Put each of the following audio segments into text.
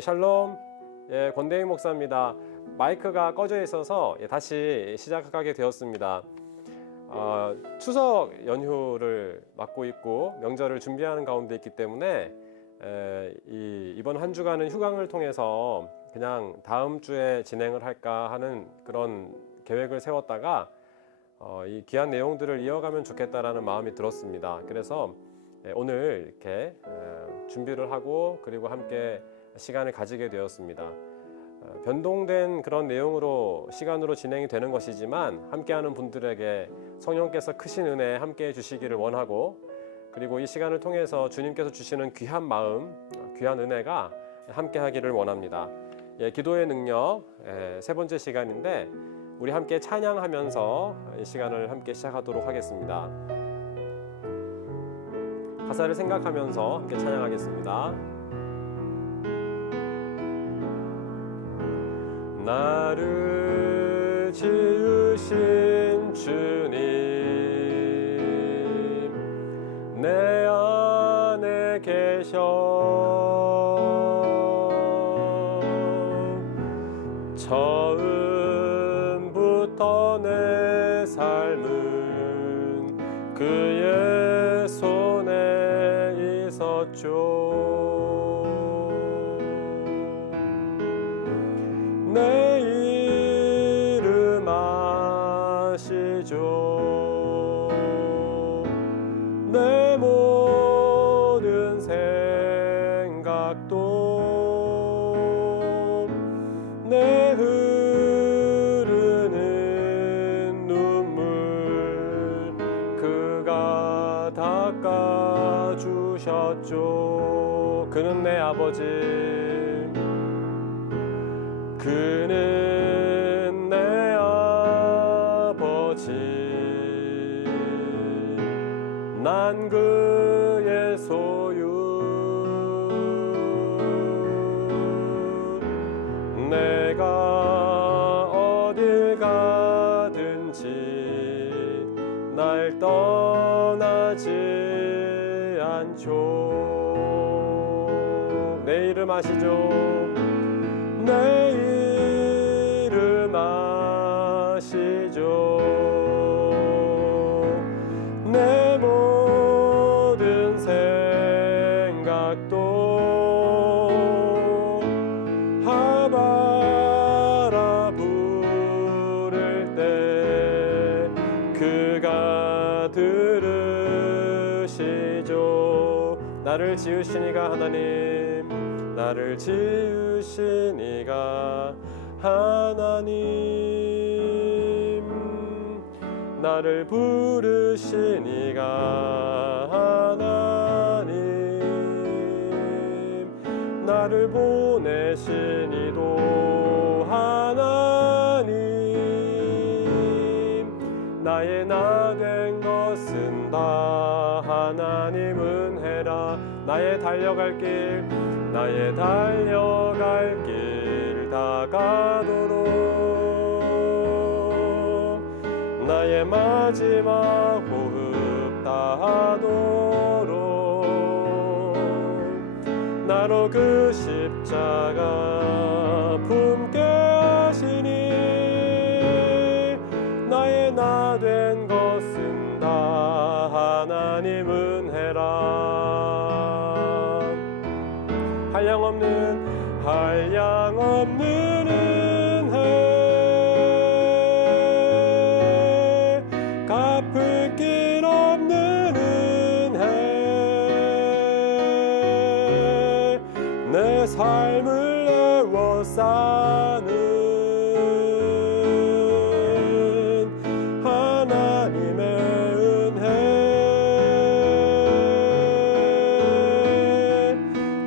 샬롬. 권대익 목사입니다. 마이크가 꺼져 있어서 다시 시작하게 되었습니다. 추석 연휴를 맞고 있고 명절을 준비하는 가운데 있기 때문에 이번 한 주간은 휴강을 통해서 그냥 다음 주에 진행을 할까 하는 그런 계획을 세웠다가 이 귀한 내용들을 이어가면 좋겠다라는 마음이 들었습니다. 그래서 오늘 이렇게 준비를 하고 그리고 함께 시간을 가지게 되었습니다. 변동된 그런 내용으로 시간으로 진행이 되는 것이지만 함께하는 분들에게 성령께서 크신 은혜 함께해 주시기를 원하고, 그리고 이 시간을 통해서 주님께서 주시는 귀한 마음, 귀한 은혜가 함께하기를 원합니다. 기도의 능력 세 번째 시간인데 우리 함께 찬양하면서 이 시간을 함께 시작하도록 하겠습니다. 가사를 생각하면서 함께 찬양하겠습니다. 나를 지으신 주님, 내 안에 계셔. 처음부터 내 삶은 그의 손에 있었죠. 내 이름 아시죠. 내 모든 생각도 내 흐르는 눈물 그가 닦아주셨죠. 그는 내 아버지, 그는 내 아버지, 난 그의 소유. 내가 어딜 가든지 날 떠나지 않죠. 내 이름 아시죠? 내 이름 아시죠. 내 모든 생각도 하바라 부를 때 그가 들으시죠. 나를 지으신 이가 하나님, 나를 지으신 이가 하나님, 나를 부르신 이가 하나님, 나를 보내신 이도 하나님, 나의 나 된 것은 다 하나님 은혜라. 나의 달려갈 길, 나의 달려갈 길 다가도록, 나의 마지막 호흡 다하도록 나로 그 십자가 품게 하시니, 나의 나 된 것은 다 하나님 은혜라. 한량없는 은혜, 갚을 길 없는 은혜, 내 삶을 에워싸는 하나님의 은혜,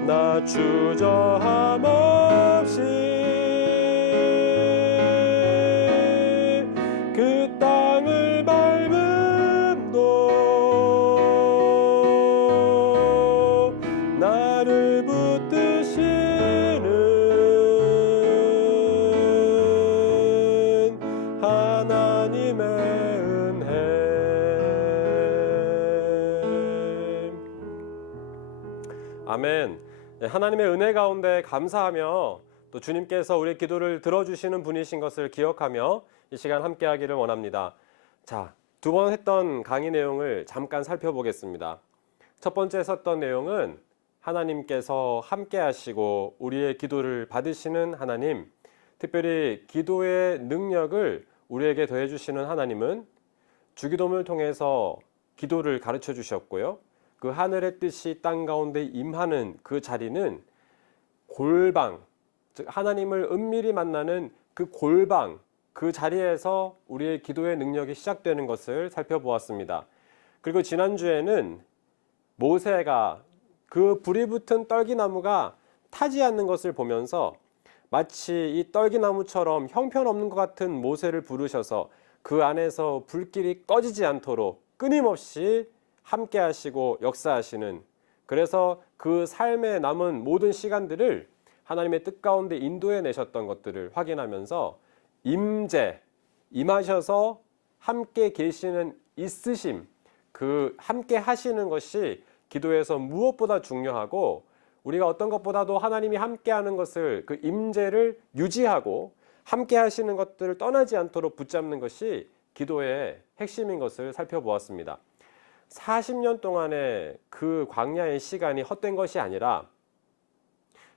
나 주저함 없이 그 땅을 밟음도 나를 붙드시는 하나님의 은혜. 아멘. 하나님의 은혜 가운데 감사하며 또 주님께서 우리의 기도를 들어주시는 분이신 것을 기억하며 이 시간 함께하기를 원합니다. 자, 두 번 했던 강의 내용을 잠깐 살펴보겠습니다. 첫 번째 썼던 내용은 하나님께서 함께하시고 우리의 기도를 받으시는 하나님, 특별히 기도의 능력을 우리에게 더해주시는 하나님은 주기도문을 통해서 기도를 가르쳐 주셨고요. 그 하늘의 뜻이 땅 가운데 임하는 그 자리는 골방, 즉 하나님을 은밀히 만나는 그 골방, 그 자리에서 우리의 기도의 능력이 시작되는 것을 살펴보았습니다. 그리고 지난주에는 모세가 그 불이 붙은 떨기나무가 타지 않는 것을 보면서 마치 이 떨기나무처럼 형편없는 것 같은 모세를 부르셔서 그 안에서 불길이 꺼지지 않도록 끊임없이 함께 하시고 역사하시는, 그래서 그 삶에 남은 모든 시간들을 하나님의 뜻 가운데 인도해 내셨던 것들을 확인하면서 임하셔서 함께 계시는 있으심, 그 함께 하시는 것이 기도에서 무엇보다 중요하고, 우리가 어떤 것보다도 하나님이 함께하는 것을, 그 임재를 유지하고 함께 하시는 것들을 떠나지 않도록 붙잡는 것이 기도의 핵심인 것을 살펴보았습니다. 40년 동안의 그 광야의 시간이 헛된 것이 아니라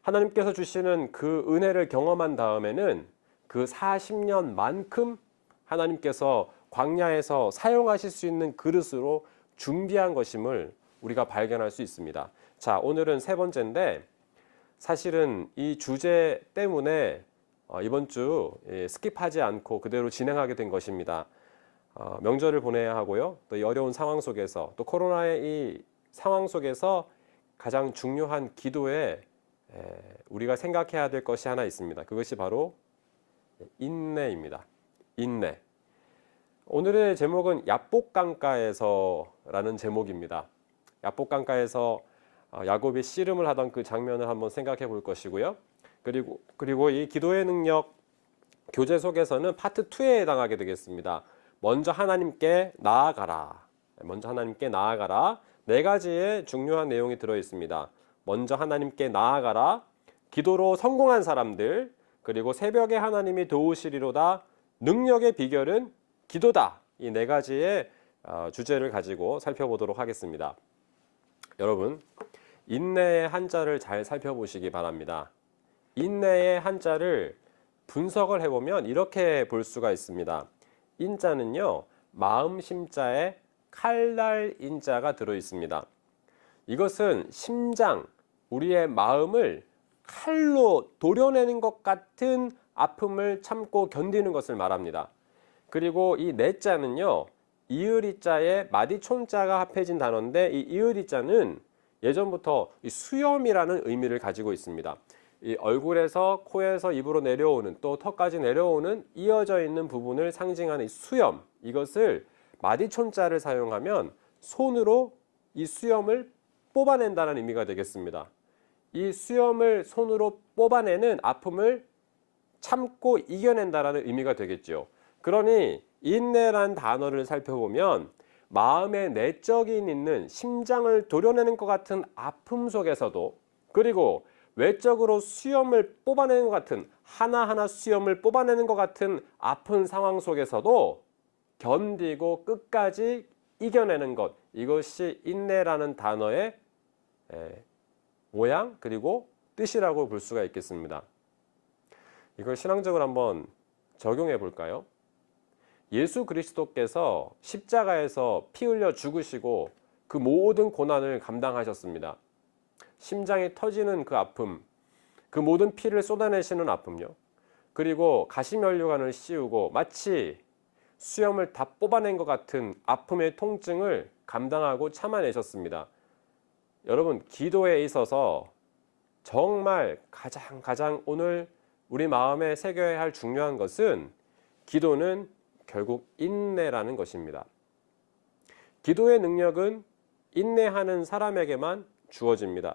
하나님께서 주시는 그 은혜를 경험한 다음에는 그 40년만큼 하나님께서 광야에서 사용하실 수 있는 그릇으로 준비한 것임을 우리가 발견할 수 있습니다. 자, 오늘은 세 번째인데, 사실은 이 주제 때문에 이번 주 스킵하지 않고 그대로 진행하게 된 것입니다. 명절을 보내야 하고요. 또 이 어려운 상황 속에서, 또 코로나의 이 상황 속에서 가장 중요한 기도에 우리가 생각해야 될 것이 하나 있습니다. 그것이 바로 인내입니다. 인내. 오늘의 제목은 야복강가에서라는 제목입니다. 야복강가에서 야곱이 씨름을 하던 그 장면을 한번 생각해 볼 것이고요. 그리고 이 기도의 능력 교재 속에서는 파트 2에 해당하게 되겠습니다. 먼저 하나님께 나아가라. 먼저 하나님께 나아가라. 네 가지의 중요한 내용이 들어 있습니다. 먼저 하나님께 나아가라. 기도로 성공한 사람들, 그리고 새벽에 하나님이 도우시리로다. 능력의 비결은 기도다. 이 네 가지의 주제를 가지고 살펴보도록 하겠습니다. 여러분, 인내의 한자를 잘 살펴보시기 바랍니다. 인내의 한자를 분석을 해보면 이렇게 볼 수가 있습니다. 인자는요, 마음 심자에 칼날 인자가 들어 있습니다. 이것은 심장, 우리의 마음을 칼로 도려내는 것 같은 아픔을 참고 견디는 것을 말합니다. 그리고 이 내자는요, 이을이자에 마디촌자가 합해진 단어인데, 이 이을이자는 예전부터 이 수염이라는 의미를 가지고 있습니다. 이 얼굴에서 코에서 입으로 내려오는, 또 턱까지 내려오는 이어져 있는 부분을 상징하는 이 수염, 이것을 마디촌자를 사용하면 손으로 이 수염을 뽑아낸다는 의미가 되겠습니다. 이 수염을 손으로 뽑아내는 아픔을 참고 이겨낸다는 의미가 되겠죠. 그러니 인내란 단어를 살펴보면 마음의 내적인 있는 심장을 도려내는 것 같은 아픔 속에서도, 그리고 외적으로 수염을 뽑아내는 것 같은, 하나하나 수염을 뽑아내는 것 같은 아픈 상황 속에서도 견디고 끝까지 이겨내는 것, 이것이 인내라는 단어의 모양 그리고 뜻이라고 볼 수가 있겠습니다. 이걸 신앙적으로 한번 적용해 볼까요? 예수 그리스도께서 십자가에서 피 흘려 죽으시고 그 모든 고난을 감당하셨습니다. 심장이 터지는 그 아픔, 그 모든 피를 쏟아내시는 아픔요. 그리고 가시면류관을 씌우고 마치 수염을 다 뽑아낸 것 같은 아픔의 통증을 감당하고 참아내셨습니다. 여러분, 기도에 있어서 정말 가장 오늘 우리 마음에 새겨야 할 중요한 것은, 기도는 결국 인내라는 것입니다. 기도의 능력은 인내하는 사람에게만 주어집니다.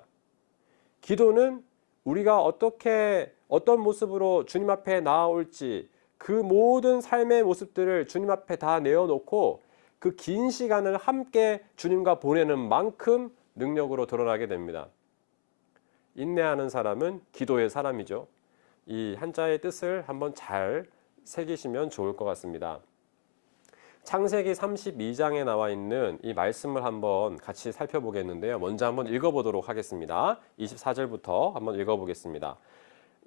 기도는 우리가 어떤 모습으로 주님 앞에 나아올지, 그 모든 삶의 모습들을 주님 앞에 다 내어놓고 그 긴 시간을 함께 주님과 보내는 만큼 능력으로 드러나게 됩니다. 인내하는 사람은 기도의 사람이죠. 이 한자의 뜻을 한번 잘 새기시면 좋을 것 같습니다. 창세기 32장에 나와 있는 이 말씀을 한번 같이 살펴보겠는데요. 먼저 한번 읽어보도록 하겠습니다. 24절부터 한번 읽어보겠습니다.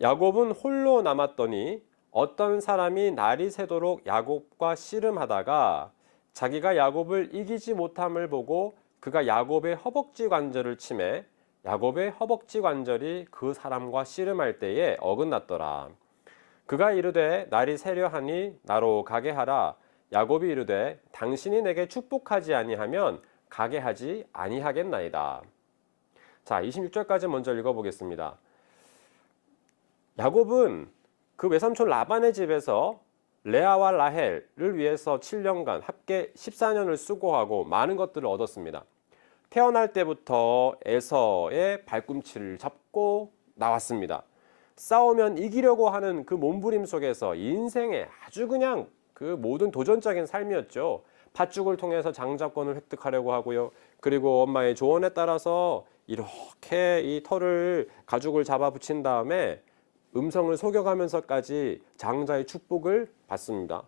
야곱은 홀로 남았더니 어떤 사람이 날이 새도록 야곱과 씨름하다가 자기가 야곱을 이기지 못함을 보고 그가 야곱의 허벅지 관절을 치매 야곱의 허벅지 관절이 그 사람과 씨름할 때에 어긋났더라. 그가 이르되 날이 새려 하니 나로 가게 하라. 야곱이 이르되 당신이 내게 축복하지 아니하면 가게 하지 아니하겠나이다. 자, 26절까지 먼저 읽어보겠습니다. 야곱은 그 외삼촌 라반의 집에서 레아와 라헬을 위해서 7년간 합계 14년을 수고하고 많은 것들을 얻었습니다. 태어날 때부터 에서의 발꿈치를 잡고 나왔습니다. 싸우면 이기려고 하는 그 몸부림 속에서 인생의 아주 그냥 그 모든 도전적인 삶이었죠. 팥죽을 통해서 장자권을 획득하려고 하고요. 그리고 엄마의 조언에 따라서 이렇게 이 털을 가죽을 잡아 붙인 다음에 음성을 속여가면서까지 장자의 축복을 받습니다.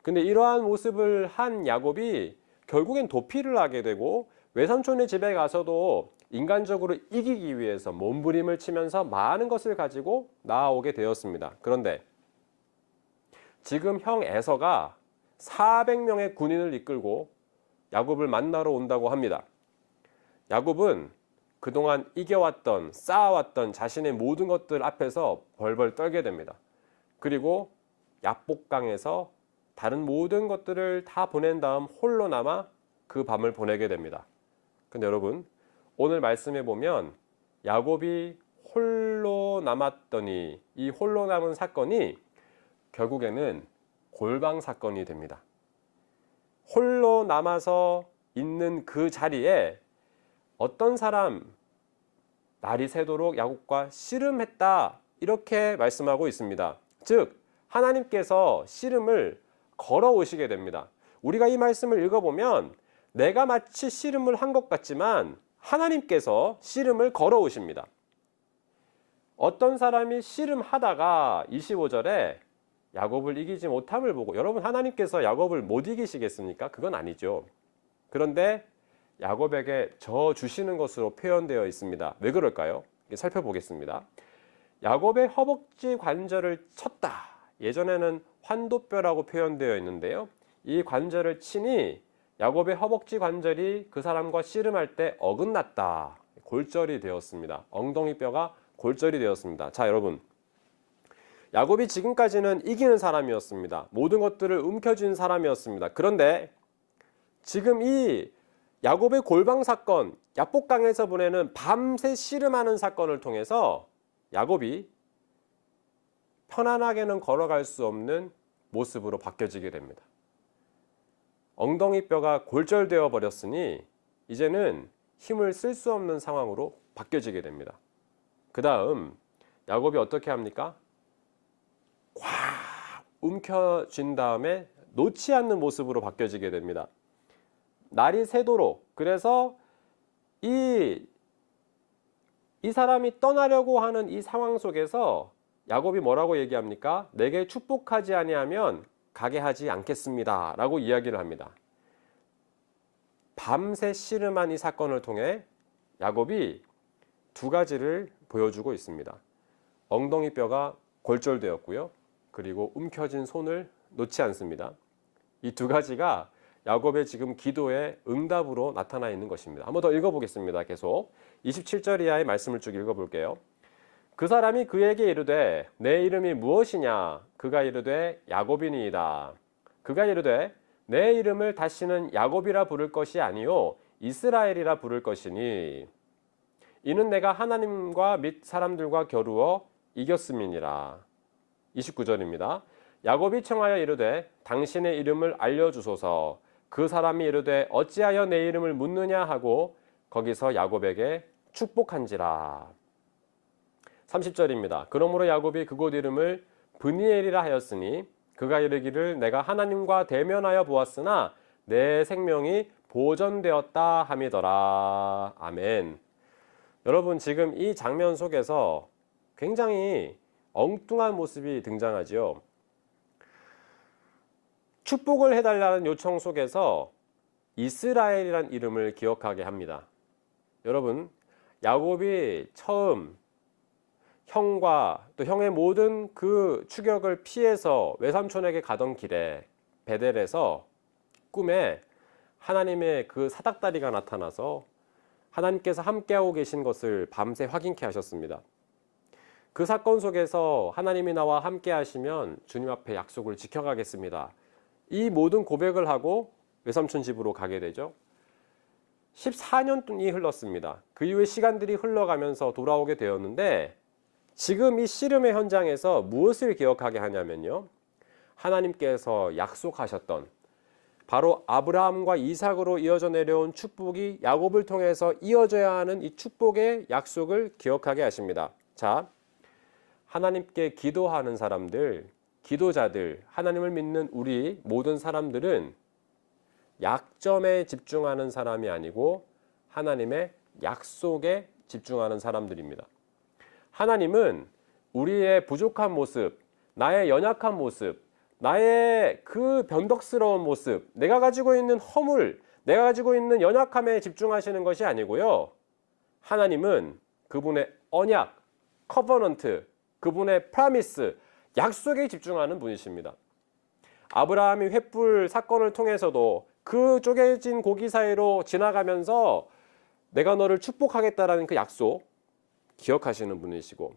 근데 이러한 모습을 한 야곱이 결국엔 도피를 하게 되고 외삼촌의 집에 가서도 인간적으로 이기기 위해서 몸부림을 치면서 많은 것을 가지고 나아오게 되었습니다. 그런데 지금 형 에서가 400명의 군인을 이끌고 야곱을 만나러 온다고 합니다. 야곱은 그동안 이겨왔던, 쌓아왔던 자신의 모든 것들 앞에서 벌벌 떨게 됩니다. 그리고 야복강에서 다른 모든 것들을 다 보낸 다음 홀로 남아 그 밤을 보내게 됩니다. 근데 여러분, 오늘 말씀에 보면 야곱이 홀로 남았더니 이 홀로 남은 사건이 결국에는 골방 사건이 됩니다. 홀로 남아서 있는 그 자리에 어떤 사람 날이 새도록 야곱과 씨름했다 이렇게 말씀하고 있습니다. 즉 하나님께서 씨름을 걸어오시게 됩니다. 우리가 이 말씀을 읽어보면 내가 마치 씨름을 한 것 같지만 하나님께서 씨름을 걸어오십니다. 어떤 사람이 씨름하다가 25절에 야곱을 이기지 못함을 보고, 여러분 하나님께서 야곱을 못 이기시겠습니까? 그건 아니죠. 그런데 야곱에게 져 주시는 것으로 표현되어 있습니다. 왜 그럴까요? 살펴보겠습니다. 야곱의 허벅지 관절을 쳤다. 예전에는 환도뼈라고 표현되어 있는데요. 이 관절을 치니 야곱의 허벅지 관절이 그 사람과 씨름할 때 어긋났다. 골절이 되었습니다. 엉덩이 뼈가 골절이 되었습니다. 자, 여러분. 야곱이 지금까지는 이기는 사람이었습니다. 모든 것들을 움켜쥔 사람이었습니다. 그런데 지금 이 야곱의 골방 사건, 야복강에서 보내는 밤새 씨름하는 사건을 통해서 야곱이 편안하게는 걸어갈 수 없는 모습으로 바뀌어지게 됩니다. 엉덩이 뼈가 골절되어 버렸으니 이제는 힘을 쓸 수 없는 상황으로 바뀌어지게 됩니다. 그 다음 야곱이 어떻게 합니까? 꽉 움켜쥔 다음에 놓지 않는 모습으로 바뀌어지게 됩니다. 날이 새도록, 그래서 이 사람이 떠나려고 하는 이 상황 속에서 야곱이 뭐라고 얘기합니까? 내게 축복하지 아니하면 가게 하지 않겠습니다 라고 이야기를 합니다. 밤새 씨름한 이 사건을 통해 야곱이 두 가지를 보여주고 있습니다. 엉덩이 뼈가 골절되었고요. 그리고 움켜진 손을 놓지 않습니다. 이 두 가지가 야곱의 지금 기도의 응답으로 나타나 있는 것입니다. 한번 더 읽어보겠습니다. 계속 27절 이하의 말씀을 쭉 읽어볼게요. 그 사람이 그에게 이르되 내 이름이 무엇이냐? 그가 이르되 야곱이니이다. 그가 이르되 내 이름을 다시는 야곱이라 부를 것이 아니요 이스라엘이라 부를 것이니 이는 내가 하나님과 및 사람들과 겨루어 이겼음이니라. 29절입니다. 야곱이 청하여 이르되 당신의 이름을 알려주소서. 그 사람이 이르되 어찌하여 내 이름을 묻느냐 하고 거기서 야곱에게 축복한지라. 30절입니다. 그러므로 야곱이 그곳 이름을 브니엘이라 하였으니 그가 이르기를 내가 하나님과 대면하여 보았으나 내 생명이 보전되었다 함이더라. 아멘. 여러분 지금 이 장면 속에서 굉장히 엉뚱한 모습이 등장하지요. 축복을 해달라는 요청 속에서 이스라엘이란 이름을 기억하게 합니다. 여러분, 야곱이 처음 형과 또 형의 모든 그 추격을 피해서 외삼촌에게 가던 길에 베델에서 꿈에 하나님의 그 사닥다리가 나타나서 하나님께서 함께하고 계신 것을 밤새 확인케 하셨습니다. 그 사건 속에서 하나님이 나와 함께 하시면 주님 앞에 약속을 지켜가겠습니다. 이 모든 고백을 하고 외삼촌 집으로 가게 되죠. 14년이 흘렀습니다. 그 이후에 시간들이 흘러가면서 돌아오게 되었는데 지금 이 씨름의 현장에서 무엇을 기억하게 하냐면요. 하나님께서 약속하셨던 바로 아브라함과 이삭으로 이어져 내려온 축복이 야곱을 통해서 이어져야 하는 이 축복의 약속을 기억하게 하십니다. 자, 하나님께 기도하는 사람들, 기도자들, 하나님을 믿는 우리 모든 사람들은 약점에 집중하는 사람이 아니고 하나님의 약속에 집중하는 사람들입니다. 하나님은 우리의 부족한 모습, 나의 연약한 모습, 나의 그 변덕스러운 모습, 내가 가지고 있는 허물, 내가 가지고 있는 연약함에 집중하시는 것이 아니고요. 하나님은 그분의 언약, 커버넌트, 그분의 프라미스, 약속에 집중하는 분이십니다. 아브라함이 횃불 사건을 통해서도 그 쪼개진 고기 사이로 지나가면서 내가 너를 축복하겠다라는 그 약속 기억하시는 분이시고,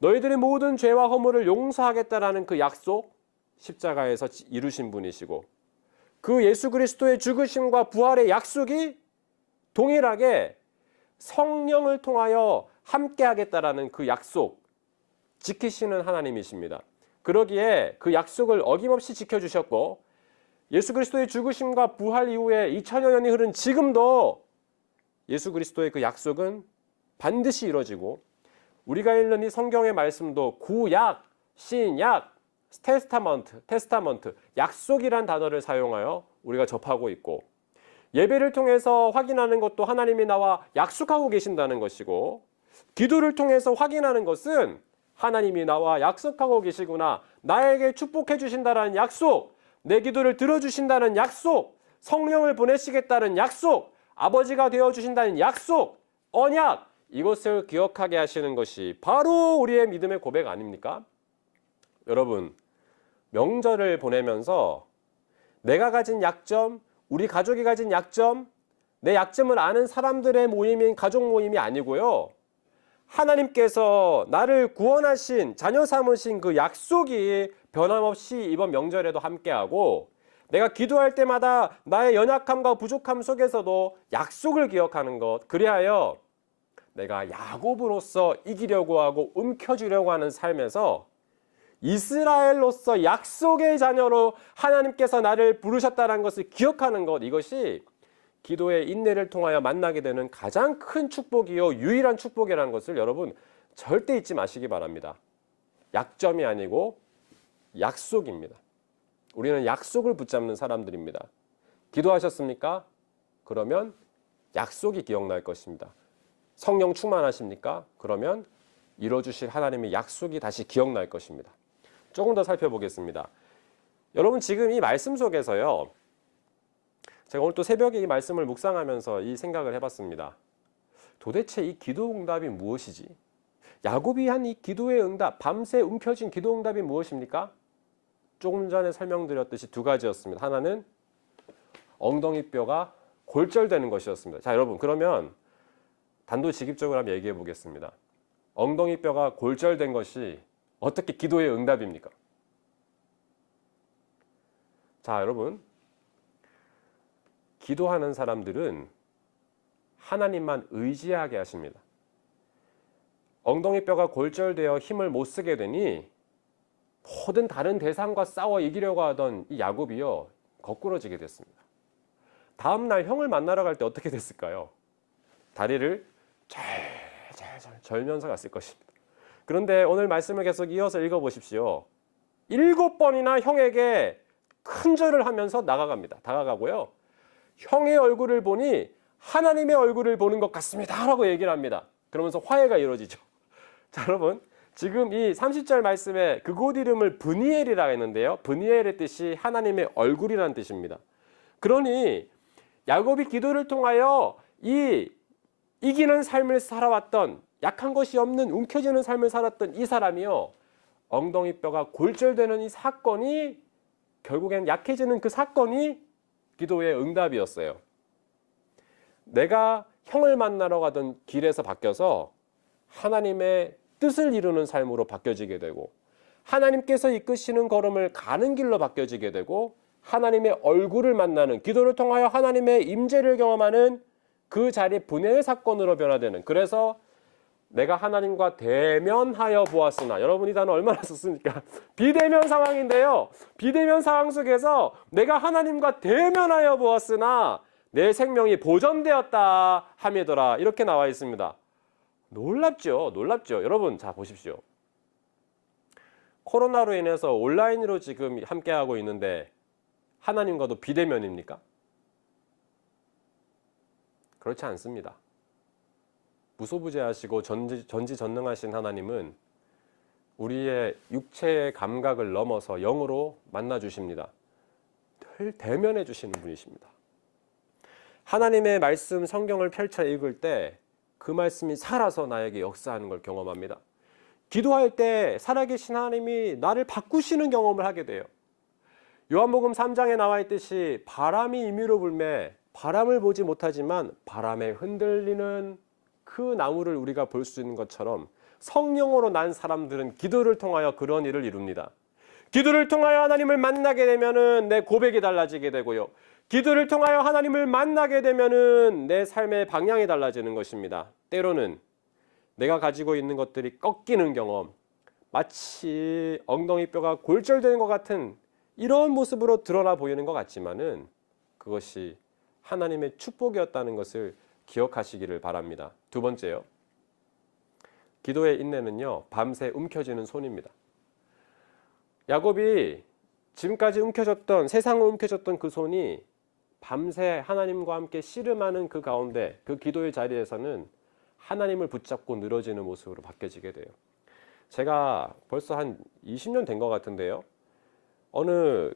너희들의 모든 죄와 허물을 용서하겠다라는 그 약속 십자가에서 이루신 분이시고, 그 예수 그리스도의 죽으심과 부활의 약속이 동일하게 성령을 통하여 함께 하겠다라는 그 약속 지키시는 하나님이십니다. 그러기에 그 약속을 어김없이 지켜주셨고, 예수 그리스도의 죽으심과 부활 이후에 2000여 년이 흐른 지금도 예수 그리스도의 그 약속은 반드시 이루어지고, 우리가 읽는 이 성경의 말씀도 구약, 신약, 테스타먼트, 약속이란 단어를 사용하여 우리가 접하고 있고, 예배를 통해서 확인하는 것도 하나님이 나와 약속하고 계신다는 것이고, 기도를 통해서 확인하는 것은 하나님이 나와 약속하고 계시구나, 나에게 축복해 주신다는 약속, 내 기도를 들어주신다는 약속, 성령을 보내시겠다는 약속, 아버지가 되어주신다는 약속, 언약, 이것을 기억하게 하시는 것이 바로 우리의 믿음의 고백 아닙니까? 여러분, 명절을 보내면서 내가 가진 약점, 우리 가족이 가진 약점, 내 약점을 아는 사람들의 모임인 가족 모임이 아니고요. 하나님께서 나를 구원하신, 자녀 삼으신 그 약속이 변함없이 이번 명절에도 함께하고, 내가 기도할 때마다 나의 연약함과 부족함 속에서도 약속을 기억하는 것, 그리하여 내가 야곱으로서 이기려고 하고 움켜쥐려고 하는 삶에서 이스라엘로서 약속의 자녀로 하나님께서 나를 부르셨다는 것을 기억하는 것, 이것이 기도의 인내를 통하여 만나게 되는 가장 큰 축복이요 유일한 축복이라는 것을 여러분 절대 잊지 마시기 바랍니다. 약점이 아니고 약속입니다. 우리는 약속을 붙잡는 사람들입니다. 기도하셨습니까? 그러면 약속이 기억날 것입니다. 성령 충만하십니까? 그러면 이뤄주실 하나님의 약속이 다시 기억날 것입니다. 조금 더 살펴보겠습니다. 여러분, 지금 이 말씀 속에서요, 제가 오늘 또 새벽에 이 말씀을 묵상하면서 이 생각을 해봤습니다. 도대체 이 기도 응답이 무엇이지? 야곱이 한 이 기도의 응답, 밤새 움켜쥔 기도 응답이 무엇입니까? 조금 전에 설명드렸듯이 두 가지였습니다. 하나는 엉덩이 뼈가 골절되는 것이었습니다. 자, 여러분, 그러면 단도직입적으로 한번 얘기해 보겠습니다. 엉덩이 뼈가 골절된 것이 어떻게 기도의 응답입니까? 자, 여러분, 기도하는 사람들은 하나님만 의지하게 하십니다. 엉덩이 뼈가 골절되어 힘을 못 쓰게 되니 모든 다른 대상과 싸워 이기려고 하던 이 야곱이요, 거꾸러지게 됐습니다. 다음날 형을 만나러 갈 때 어떻게 됐을까요? 다리를 잘 절면서 갔을 것입니다. 그런데 오늘 말씀을 계속 이어서 읽어보십시오. 7번이나 형에게 큰 절을 하면서 다가가고요. 형의 얼굴을 보니 하나님의 얼굴을 보는 것 같습니다 라고 얘기를 합니다. 그러면서 화해가 이루어지죠. 자, 여러분, 지금 이 30절 말씀에 그곳 이름을 브니엘이라고 했는데요. 브니엘의 뜻이 하나님의 얼굴이라는 뜻입니다. 그러니 야곱이 기도를 통하여 이기는 삶을 살아왔던, 약한 것이 없는 움켜쥐는 삶을 살았던 이 사람이요, 엉덩이 뼈가 골절되는 이 사건이, 결국엔 약해지는 그 사건이 기도의 응답이었어요. 내가 형을 만나러 가던 길에서 바뀌어서 하나님의 뜻을 이루는 삶으로 바뀌어지게 되고, 하나님께서 이끄시는 걸음을 가는 길로 바뀌어지게 되고, 하나님의 얼굴을 만나는, 기도를 통하여 하나님의 임재를 경험하는 그 자리에 분해의 사건으로 변화되는, 그래서 내가 하나님과 대면하여 보았으나, 여러분 이 단어 얼마나 썼습니까? 비대면 상황인데요, 비대면 상황 속에서 내가 하나님과 대면하여 보았으나 내 생명이 보존되었다 함이더라, 이렇게 나와 있습니다. 놀랍죠, 놀랍죠. 여러분, 자 보십시오. 코로나로 인해서 온라인으로 지금 함께하고 있는데 하나님과도 비대면입니까? 그렇지 않습니다. 무소부재하시고 전지전능하신 하나님은 우리의 육체의 감각을 넘어서 영으로 만나주십니다. 늘 대면해 주시는 분이십니다. 하나님의 말씀 성경을 펼쳐 읽을 때 그 말씀이 살아서 나에게 역사하는 걸 경험합니다. 기도할 때 살아계신 하나님이 나를 바꾸시는 경험을 하게 돼요. 요한복음 3장에 나와 있듯이 바람이 임의로 불매 바람을 보지 못하지만 바람에 흔들리는 그 나무를 우리가 볼 수 있는 것처럼, 성령으로 난 사람들은 기도를 통하여 그런 일을 이룹니다. 기도를 통하여 하나님을 만나게 되면은 내 고백이 달라지게 되고요, 기도를 통하여 하나님을 만나게 되면은 내 삶의 방향이 달라지는 것입니다. 때로는 내가 가지고 있는 것들이 꺾이는 경험, 마치 엉덩이 뼈가 골절되는 것 같은 이런 모습으로 드러나 보이는 것 같지만은 그것이 하나님의 축복이었다는 것을 기억하시기를 바랍니다. 두 번째요, 기도의 인내는요, 밤새 움켜쥐는 손입니다. 야곱이 지금까지 움켜졌던, 세상을 움켜졌던 그 손이 밤새 하나님과 함께 씨름하는 그 가운데, 그 기도의 자리에서는 하나님을 붙잡고 늘어지는 모습으로 바뀌어지게 돼요. 제가 벌써 한 20년 된 것 같은데요, 어느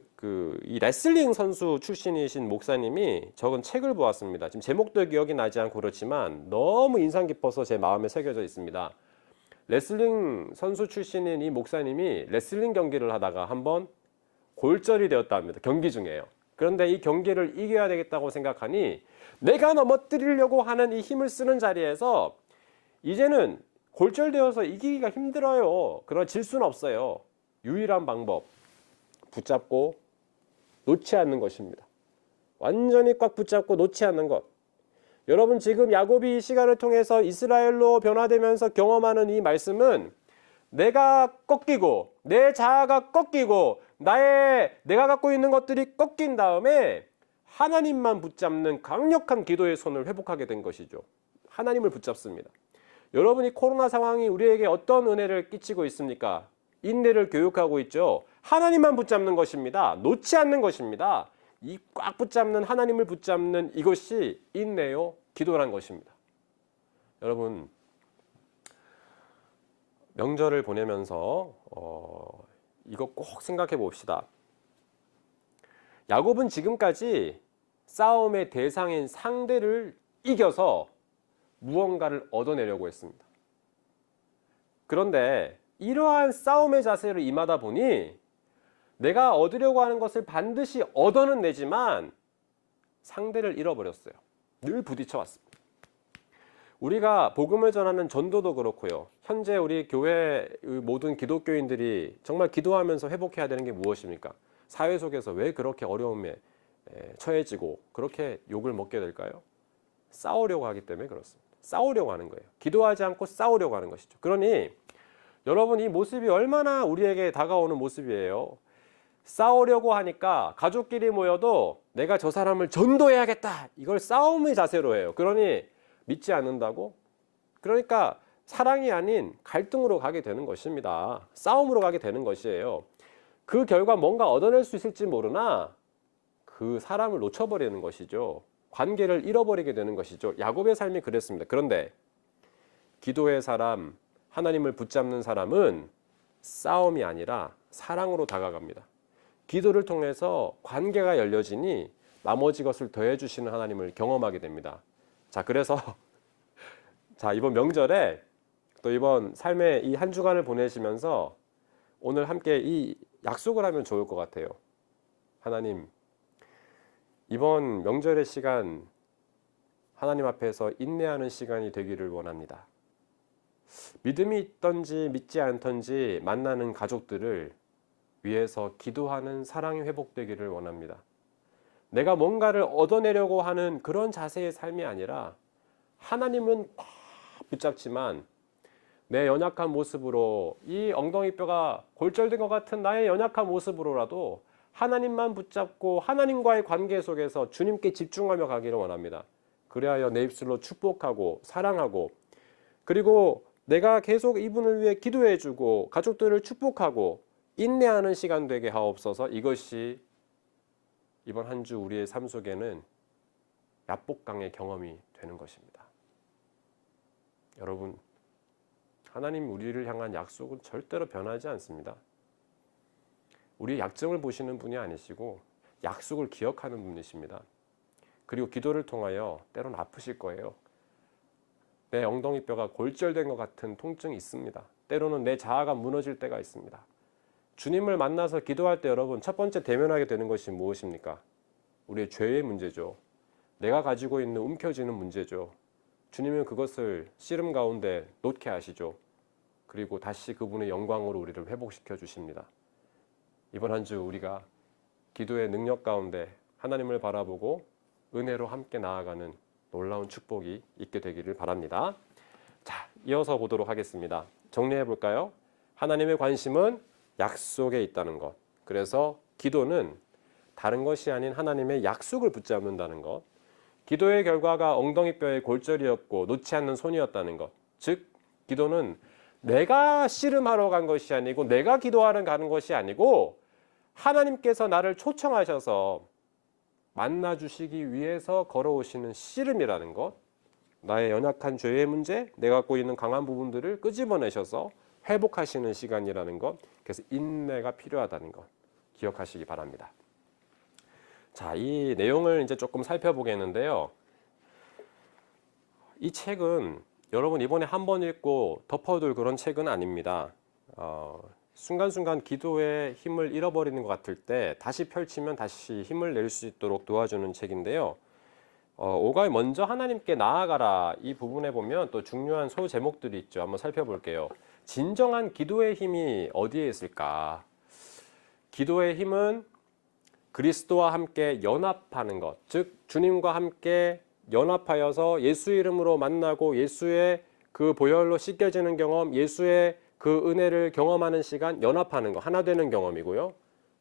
이 레슬링 선수 출신이신 목사님이 적은 책을 보았습니다. 지금 제목도 기억이 나지 않고 그렇지만 너무 인상 깊어서 제 마음에 새겨져 있습니다. 레슬링 선수 출신인 이 목사님이 레슬링 경기를 하다가 한번 골절이 되었다 합니다. 경기 중에요. 그런데 이 경기를 이겨야 되겠다고 생각하니 내가 넘어뜨리려고 하는 이 힘을 쓰는 자리에서 이제는 골절되어서 이기기가 힘들어요. 그러나 질 수는 없어요. 유일한 방법, 붙잡고 놓지 않는 것입니다. 완전히 꽉 붙잡고 놓지 않는 것. 여러분, 지금 야곱이 이 시간을 통해서 이스라엘로 변화되면서 경험하는 이 말씀은 내가 꺾이고 내 자아가 꺾이고 내가 갖고 있는 것들이 꺾인 다음에 하나님만 붙잡는 강력한 기도의 손을 회복하게 된 것이죠. 하나님을 붙잡습니다. 여러분이 코로나 상황이 우리에게 어떤 은혜를 끼치고 있습니까? 인내를 교육하고 있죠. 하나님만 붙잡는 것입니다. 놓지 않는 것입니다. 이 꽉 붙잡는, 하나님을 붙잡는 이것이 인내요, 기도란 것입니다. 여러분, 명절을 보내면서 이거 꼭 생각해 봅시다. 야곱은 지금까지 싸움의 대상인 상대를 이겨서 무언가를 얻어내려고 했습니다. 그런데 이러한 싸움의 자세로 임하다 보니 내가 얻으려고 하는 것을 반드시 얻어는 내지만 상대를 잃어버렸어요. 늘 부딪혀 왔습니다. 우리가 복음을 전하는 전도도 그렇고요. 현재 우리 교회 모든 기독교인들이 정말 기도하면서 회복해야 되는 게 무엇입니까? 사회 속에서 왜 그렇게 어려움에 처해지고 그렇게 욕을 먹게 될까요? 싸우려고 하기 때문에 그렇습니다. 싸우려고 하는 거예요. 기도하지 않고 싸우려고 하는 것이죠. 그러니 여러분, 이 모습이 얼마나 우리에게 다가오는 모습이에요. 싸우려고 하니까 가족끼리 모여도 내가 저 사람을 전도해야겠다, 이걸 싸움의 자세로 해요. 그러니 믿지 않는다고? 그러니까 사랑이 아닌 갈등으로 가게 되는 것입니다. 싸움으로 가게 되는 것이에요. 그 결과 뭔가 얻어낼 수 있을지 모르나 그 사람을 놓쳐버리는 것이죠. 관계를 잃어버리게 되는 것이죠. 야곱의 삶이 그랬습니다. 그런데 기도의 사람, 하나님을 붙잡는 사람은 싸움이 아니라 사랑으로 다가갑니다. 기도를 통해서 관계가 열려지니 나머지 것을 더해 주시는 하나님을 경험하게 됩니다. 자, 그래서 자, 이번 명절에 또 이번 삶의 이 한 주간을 보내시면서 오늘 함께 이 약속을 하면 좋을 것 같아요. 하나님, 이번 명절의 시간 하나님 앞에서 인내하는 시간이 되기를 원합니다. 믿음이 있던지 믿지 않던지 만나는 가족들을 위해서 기도하는 사랑이 회복되기를 원합니다. 내가 뭔가를 얻어내려고 하는 그런 자세의 삶이 아니라 하나님은 꽉 붙잡지만 내 연약한 모습으로 이 엉덩이뼈가 골절된 것 같은 나의 연약한 모습으로라도 하나님만 붙잡고 하나님과의 관계 속에서 주님께 집중하며 가기를 원합니다. 그리하여 내 입술로 축복하고 사랑하고 그리고 내가 계속 이분을 위해 기도해주고 가족들을 축복하고 인내하는 시간 되게 하옵소서. 이것이 이번 한 주 우리의 삶 속에는 야복강의 경험이 되는 것입니다. 여러분, 하나님 우리를 향한 약속은 절대로 변하지 않습니다. 우리의 약점을 보시는 분이 아니시고 약속을 기억하는 분이십니다. 그리고 기도를 통하여 때로는 아프실 거예요. 내 엉덩이뼈가 골절된 것 같은 통증이 있습니다. 때로는 내 자아가 무너질 때가 있습니다. 주님을 만나서 기도할 때 여러분 첫 번째 대면하게 되는 것이 무엇입니까? 우리의 죄의 문제죠. 내가 가지고 있는 움켜쥐는 문제죠. 주님은 그것을 씨름 가운데 놓게 하시죠. 그리고 다시 그분의 영광으로 우리를 회복시켜 주십니다. 이번 한 주 우리가 기도의 능력 가운데 하나님을 바라보고 은혜로 함께 나아가는 놀라운 축복이 있게 되기를 바랍니다. 자, 이어서 보도록 하겠습니다. 정리해 볼까요? 하나님의 관심은 약속에 있다는 것. 그래서 기도는 다른 것이 아닌 하나님의 약속을 붙잡는다는 것. 기도의 결과가 엉덩이뼈의 골절이었고 놓지 않는 손이었다는 것. 즉, 기도는 내가 씨름하러 간 것이 아니고 내가 기도하러 가는 것이 아니고 하나님께서 나를 초청하셔서 만나주시기 위해서 걸어오시는 씨름이라는 것. 나의 연약한 죄의 문제, 내가 갖고 있는 강한 부분들을 끄집어내셔서 회복하시는 시간이라는 것. 그래서 인내가 필요하다는 것 기억하시기 바랍니다. 자, 이 내용을 이제 조금 살펴보겠는데요. 이 책은 여러분 이번에 한 번 읽고 덮어둘 그런 책은 아닙니다. 순간순간 기도의 힘을 잃어버리는 것 같을 때 다시 펼치면 다시 힘을 낼 수 있도록 도와주는 책인데요. 5가 먼저 하나님께 나아가라 이 부분에 보면 또 중요한 소제목들이 있죠. 한번 살펴볼게요. 진정한 기도의 힘이 어디에 있을까? 기도의 힘은 그리스도와 함께 연합하는 것, 즉 주님과 함께 연합하여서 예수 이름으로 만나고 예수의 그 보혈로 씻겨지는 경험, 예수의 그 은혜를 경험하는 시간, 연합하는 것, 하나 되는 경험이고요.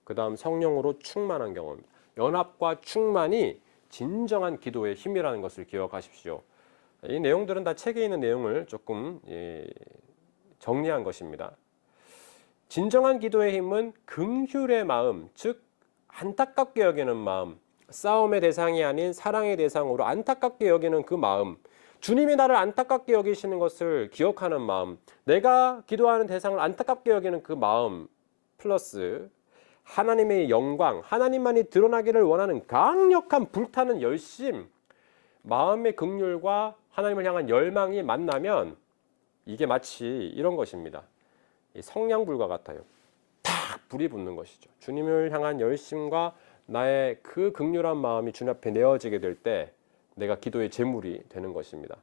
그 다음 성령으로 충만한 경험. 연합과 충만이 진정한 기도의 힘이라는 것을 기억하십시오. 이 내용들은 다 책에 있는 내용을 조금 정리한 것입니다. 진정한 기도의 힘은 긍휼의 마음, 즉 안타깝게 여기는 마음, 싸움의 대상이 아닌 사랑의 대상으로 안타깝게 여기는 그 마음, 주님이 나를 안타깝게 여기시는 것을 기억하는 마음, 내가 기도하는 대상을 안타깝게 여기는 그 마음 플러스 하나님의 영광, 하나님만이 드러나기를 원하는 강력한 불타는 열심, 마음의 긍휼과 하나님을 향한 열망이 만나면 이게 마치 이런 것입니다. 성냥불과 같아요. 탁 불이 붙는 것이죠. 주님을 향한 열심과 나의 그 긍휼한 마음이 주님 앞에 내어지게 될 때 내가 기도의 제물이 되는 것입니다.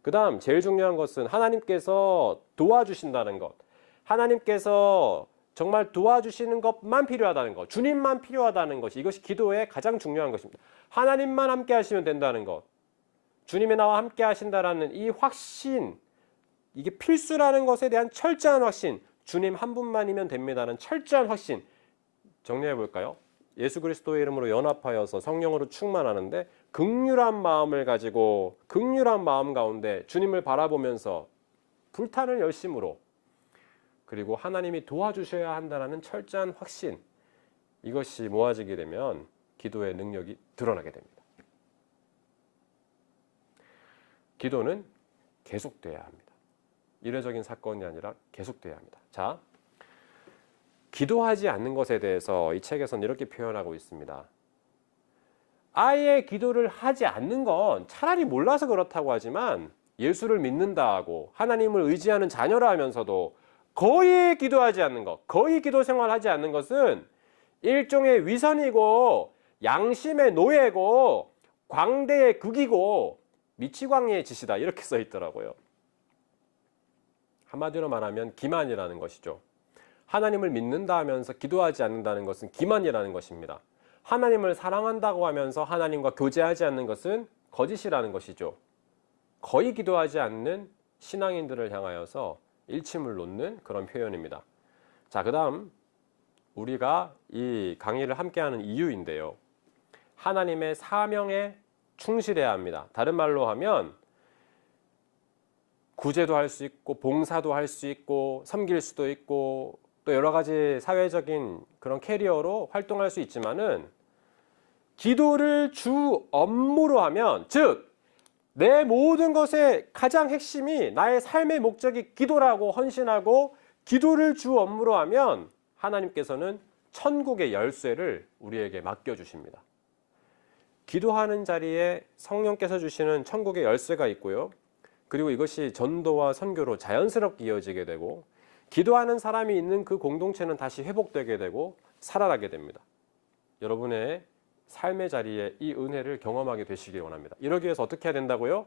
그 다음 제일 중요한 것은 하나님께서 도와주신다는 것. 하나님께서 정말 도와주시는 것만 필요하다는 것. 주님만 필요하다는 것이 이것이 기도의 가장 중요한 것입니다. 하나님만 함께 하시면 된다는 것. 주님이 나와 함께 하신다라는 이 확신, 이게 필수라는 것에 대한 철저한 확신, 주님 한 분만이면 됩니다는 철저한 확신. 정리해 볼까요? 예수 그리스도의 이름으로 연합하여서 성령으로 충만하는데 긍휼한 마음을 가지고 긍휼한 마음 가운데 주님을 바라보면서 불타는 열심으로 그리고 하나님이 도와주셔야 한다는 철저한 확신, 이것이 모아지게 되면 기도의 능력이 드러나게 됩니다. 기도는 계속돼야 합니다. 이례적인 사건이 아니라 계속돼야 합니다. 자, 기도하지 않는 것에 대해서 이 책에서는 이렇게 표현하고 있습니다. 아예 기도를 하지 않는 건 차라리 몰라서 그렇다고 하지만 예수를 믿는다 하고 하나님을 의지하는 자녀라 하면서도 거의 기도하지 않는 것, 거의 기도 생활하지 않는 것은 일종의 위선이고 양심의 노예고 광대의 극이고 미치광이의 짓이다, 이렇게 써 있더라고요. 한마디로 말하면 기만이라는 것이죠. 하나님을 믿는다 하면서 기도하지 않는다는 것은 기만이라는 것입니다. 하나님을 사랑한다고 하면서 하나님과 교제하지 않는 것은 거짓이라는 것이죠. 거의 기도하지 않는 신앙인들을 향하여서 일침을 놓는 그런 표현입니다. 자, 그 다음 우리가 이 강의를 함께하는 이유인데요. 하나님의 사명에 충실해야 합니다. 다른 말로 하면 구제도 할 수 있고 봉사도 할 수 있고 섬길 수도 있고 또 여러 가지 사회적인 그런 캐리어로 활동할 수 있지만은 기도를 주 업무로 하면, 즉 내 모든 것의 가장 핵심이 나의 삶의 목적이 기도라고 헌신하고 기도를 주 업무로 하면 하나님께서는 천국의 열쇠를 우리에게 맡겨주십니다. 기도하는 자리에 성령께서 주시는 천국의 열쇠가 있고요. 그리고 이것이 전도와 선교로 자연스럽게 이어지게 되고 기도하는 사람이 있는 그 공동체는 다시 회복되게 되고 살아나게 됩니다. 여러분의 삶의 자리에 이 은혜를 경험하게 되시길 원합니다. 이러기 위해서 어떻게 해야 된다고요?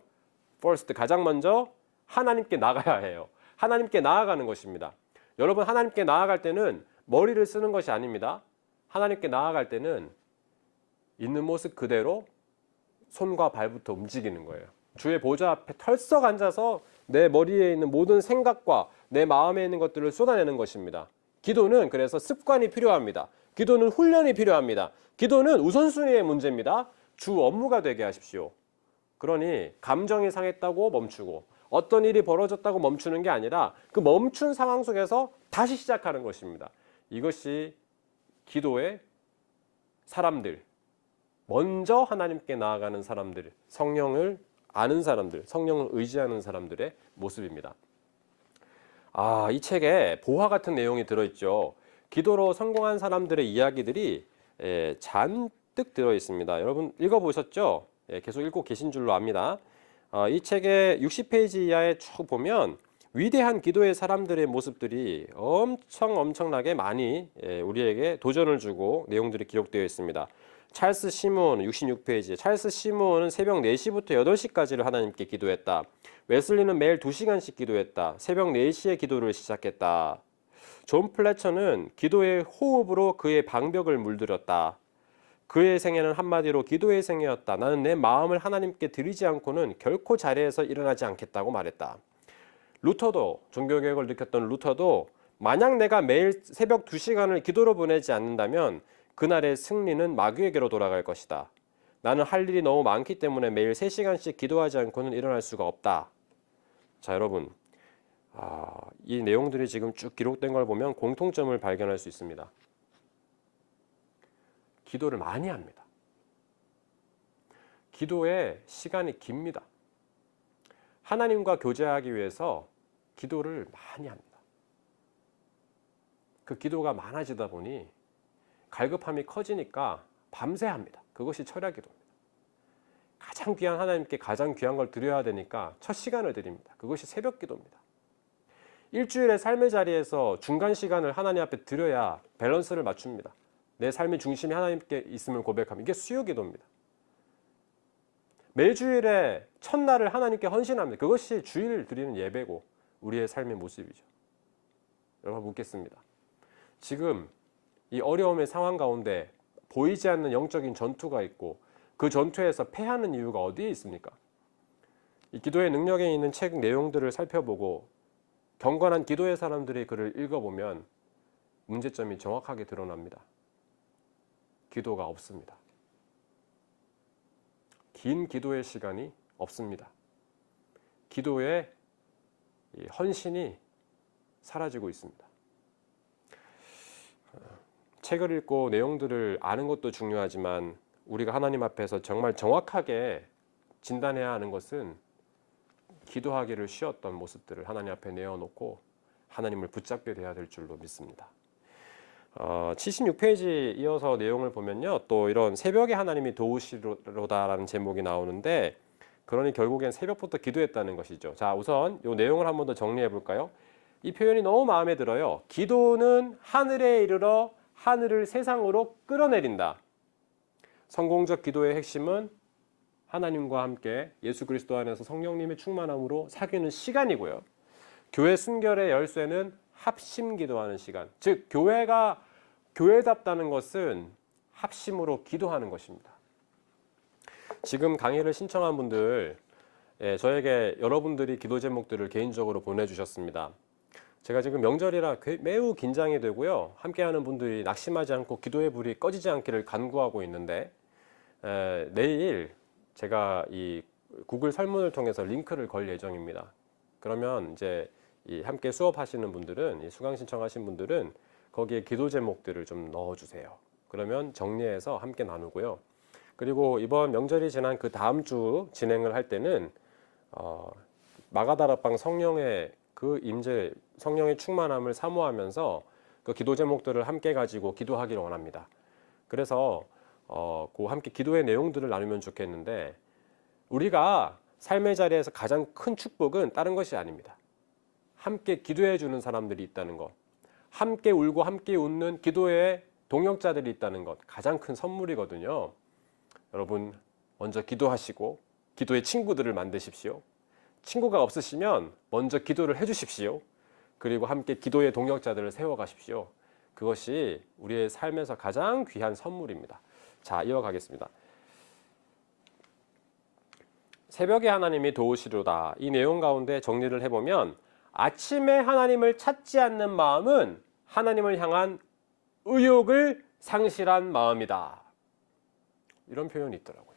First, 가장 먼저 하나님께 나가야 해요. 하나님께 나아가는 것입니다. 여러분, 하나님께 나아갈 때는 머리를 쓰는 것이 아닙니다. 하나님께 나아갈 때는 있는 모습 그대로 손과 발부터 움직이는 거예요. 주의 보좌 앞에 털썩 앉아서 내 머리에 있는 모든 생각과 내 마음에 있는 것들을 쏟아내는 것입니다. 기도는 그래서 습관이 필요합니다. 기도는 훈련이 필요합니다. 기도는 우선순위의 문제입니다. 주 업무가 되게 하십시오. 그러니 감정이 상했다고 멈추고 어떤 일이 벌어졌다고 멈추는 게 아니라 그 멈춘 상황 속에서 다시 시작하는 것입니다. 이것이 기도의 사람들, 먼저 하나님께 나아가는 사람들, 성령을 아는 사람들, 성령을 의지하는 사람들의 모습입니다. 이 책에 보화 같은 내용이 들어있죠. 기도로 성공한 사람들의 이야기들이 잔뜩 들어있습니다. 여러분 읽어보셨죠? 계속 읽고 계신 줄로 압니다. 이 책의 60페이지 이하에 쭉 보면 위대한 기도의 사람들의 모습들이 엄청나게 많이 우리에게 도전을 주고 내용들이 기록되어 있습니다. 찰스 시므온 66페이지. 찰스 시므온은 새벽 4시부터 8시까지를 하나님께 기도했다. 웨슬리는 매일 2시간씩 기도했다. 새벽 4시에 기도를 시작했다. 존 플래처는 기도의 호흡으로 그의 방벽을 물들였다. 그의 생애는 한마디로 기도의 생애였다. 나는 내 마음을 하나님께 드리지 않고는 결코 자리에서 일어나지 않겠다고 말했다. 루터도, 종교개혁을 느꼈던 루터도 만약 내가 매일 새벽 2시간을 기도로 보내지 않는다면 그날의 승리는 마귀에게로 돌아갈 것이다. 나는 할 일이 너무 많기 때문에 매일 3시간씩 기도하지 않고는 일어날 수가 없다. 자, 여러분, 이 내용들이 지금 쭉 기록된 걸 보면 공통점을 발견할 수 있습니다. 기도를 많이 합니다. 기도의 시간이 깁니다. 하나님과 교제하기 위해서 기도를 많이 합니다. 그 기도가 많아지다 보니 갈급함이 커지니까 밤새 합니다. 그것이 철야 기도입니다. 가장 귀한 하나님께 가장 귀한 걸 드려야 되니까 첫 시간을 드립니다. 그것이 새벽 기도입니다. 일주일의 삶의 자리에서 중간 시간을 하나님 앞에 드려야 밸런스를 맞춥니다. 내 삶의 중심이 하나님께 있음을 고백하면 이게 수요 기도입니다. 매주일에 첫날을 하나님께 헌신합니다. 그것이 주일 드리는 예배고 우리의 삶의 모습이죠. 여러분 묻겠습니다. 지금 이 어려움의 상황 가운데 보이지 않는 영적인 전투가 있고 그 전투에서 패하는 이유가 어디에 있습니까? 이 기도의 능력에 있는 책 내용들을 살펴보고 경건한 기도의 사람들의 글을 읽어보면 문제점이 정확하게 드러납니다. 기도가 없습니다. 긴 기도의 시간이 없습니다. 기도의 헌신이 사라지고 있습니다. 책을 읽고 내용들을 아는 것도 중요하지만 우리가 하나님 앞에서 정말 정확하게 진단해야 하는 것은 기도하기를 쉬었던 모습들을 하나님 앞에 내어놓고 하나님을 붙잡게 돼야 될 줄로 믿습니다. 76페이지 이어서 내용을 보면요, 또 이런 새벽에 하나님이 도우시로다라는 제목이 나오는데, 그러니 결국엔 새벽부터 기도했다는 것이죠. 자, 우선 이 내용을 한 번 더 정리해 볼까요? 이 표현이 너무 마음에 들어요. 기도는 하늘에 이르러 하늘을 세상으로 끌어내린다. 성공적 기도의 핵심은 하나님과 함께 예수 그리스도 안에서 성령님의 충만함으로 사귀는 시간이고요. 교회 순결의 열쇠는 합심 기도하는 시간. 즉, 교회가 교회답다는 것은 합심으로 기도하는 것입니다. 지금 강의를 신청한 분들, 저에게 여러분들이 기도 제목들을 개인적으로 보내주셨습니다. 제가 지금 명절이라 매우 긴장이 되고요. 함께하는 분들이 낙심하지 않고 기도의 불이 꺼지지 않기를 간구하고 있는데, 내일 제가 이 구글 설문을 통해서 링크를 걸 예정입니다. 그러면 이제 이 함께 수업하시는 분들은, 이 수강 신청하신 분들은 거기에 기도 제목들을 좀 넣어주세요. 그러면 정리해서 함께 나누고요. 그리고 이번 명절이 지난 그 다음 주 진행을 할 때는 마가다락방 성령의 그 임재, 성령의 충만함을 사모하면서 그 기도 제목들을 함께 가지고 기도하기를 원합니다. 그래서 그 함께 기도의 내용들을 나누면 좋겠는데, 우리가 삶의 자리에서 가장 큰 축복은 다른 것이 아닙니다. 함께 기도해 주는 사람들이 있다는 것, 함께 울고 함께 웃는 기도의 동역자들이 있다는 것, 가장 큰 선물이거든요. 여러분, 먼저 기도하시고 기도의 친구들을 만드십시오. 친구가 없으시면 먼저 기도를 해주십시오. 그리고 함께 기도의 동역자들을 세워가십시오. 그것이 우리의 삶에서 가장 귀한 선물입니다. 자, 이어가겠습니다. 새벽에 하나님이 도우시로다. 이 내용 가운데 정리를 해보면, 아침에 하나님을 찾지 않는 마음은 하나님을 향한 의욕을 상실한 마음이다. 이런 표현이 있더라고요.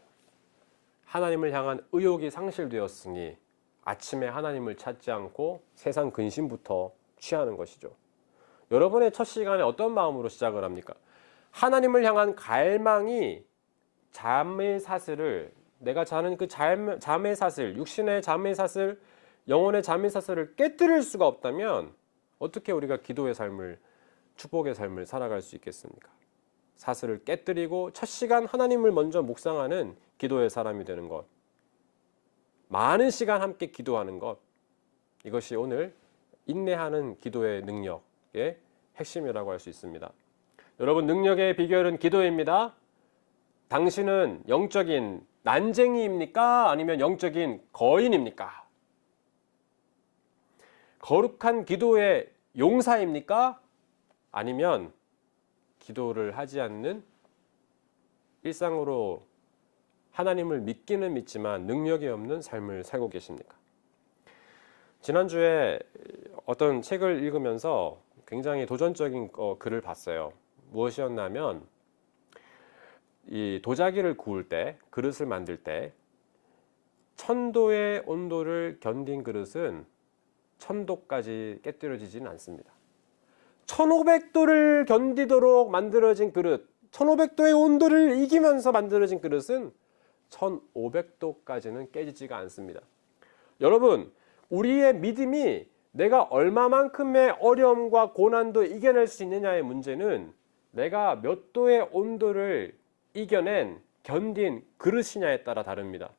하나님을 향한 의욕이 상실되었으니 아침에 하나님을 찾지 않고 세상 근심부터 취하는 것이죠. 여러분의 첫 시간에 어떤 마음으로 시작을 합니까? 하나님을 향한 갈망이 잠의 사슬을, 내가 자는 그 잠의 사슬, 육신의 잠의 사슬, 영혼의 잠의 사슬을 깨뜨릴 수가 없다면 어떻게 우리가 기도의 삶을, 축복의 삶을 살아갈 수 있겠습니까? 사슬을 깨뜨리고 첫 시간 하나님을 먼저 묵상하는 기도의 사람이 되는 것, 많은 시간 함께 기도하는 것, 이것이 오늘 인내하는 기도의 능력의 핵심이라고 할 수 있습니다. 여러분, 능력의 비결은 기도입니다. 당신은 영적인 난쟁이입니까? 아니면 영적인 거인입니까? 거룩한 기도의 용사입니까? 아니면 기도를 하지 않는, 일상으로 하나님을 믿기는 믿지만 능력이 없는 삶을 살고 계십니까? 지난주에 어떤 책을 읽으면서 굉장히 도전적인 글을 봤어요. 무엇이었냐면, 이 도자기를 구울 때, 그릇을 만들 때 1000도의 온도를 견딘 그릇은 1000도까지 깨뜨려지지는 않습니다. 1500도를 견디도록 만들어진 그릇, 1500도의 온도를 이기면서 만들어진 그릇은 1500도까지는 깨지지가 않습니다. 여러분, 우리의 믿음이 내가 얼마만큼의 어려움과 고난도 이겨낼 수 있느냐의 문제는 내가 몇 도의 온도를 이겨낸, 견딘 그릇이냐에 따라 다릅니다.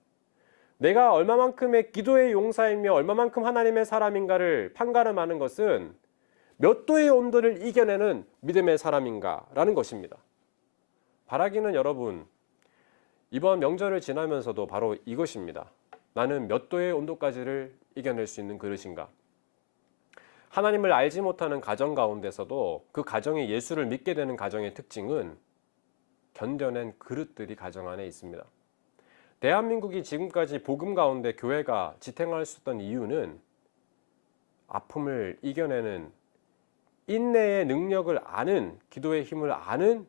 내가 얼마만큼의 기도의 용사이며 얼마만큼 하나님의 사람인가를 판가름하는 것은 몇 도의 온도를 이겨내는 믿음의 사람인가라는 것입니다. 바라기는 여러분, 이번 명절을 지나면서도 바로 이것입니다. 나는 몇 도의 온도까지를 이겨낼 수 있는 그릇인가? 하나님을 알지 못하는 가정 가운데서도 그 가정이 예수를 믿게 되는 가정의 특징은 견뎌낸 그릇들이 가정 안에 있습니다. 대한민국이 지금까지 복음 가운데 교회가 지탱할 수 있었던 이유는 아픔을 이겨내는 인내의 능력을 아는, 기도의 힘을 아는